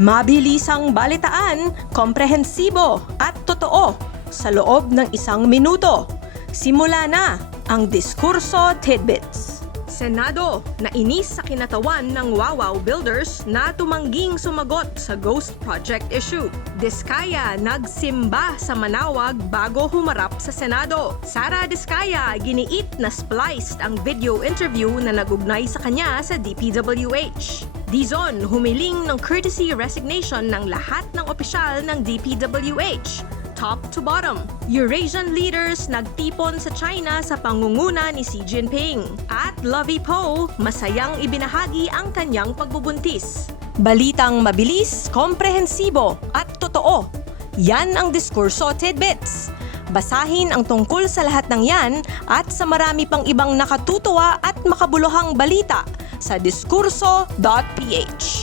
Mabilisang balitaan, komprehensibo at totoo sa loob ng isang minuto. Simula na ang Diskurso Tidbits. Senado, nainis sa kinatawan ng Wawaw Builders na tumangging sumagot sa Ghost Project issue. Diskaya nagsimba sa manawag bago humarap sa Senado. Sara Diskaya giniit na spliced ang video interview na nagugnay sa kanya sa DPWH. Dizon humiling ng courtesy resignation ng lahat ng opisyal ng DPWH top to bottom. Eurasian leaders nagtipon sa China sa pangunguna ni Xi Jinping. At Lovey Poe, masayang ibinahagi ang kanyang pagbubuntis. Balitang mabilis, komprehensibo at totoo. Yan ang Diskurso Tidbits. Basahin ang tungkol sa lahat ng yan at sa marami pang ibang nakatutuwa at makabuluhang balita sa diskurso.ph.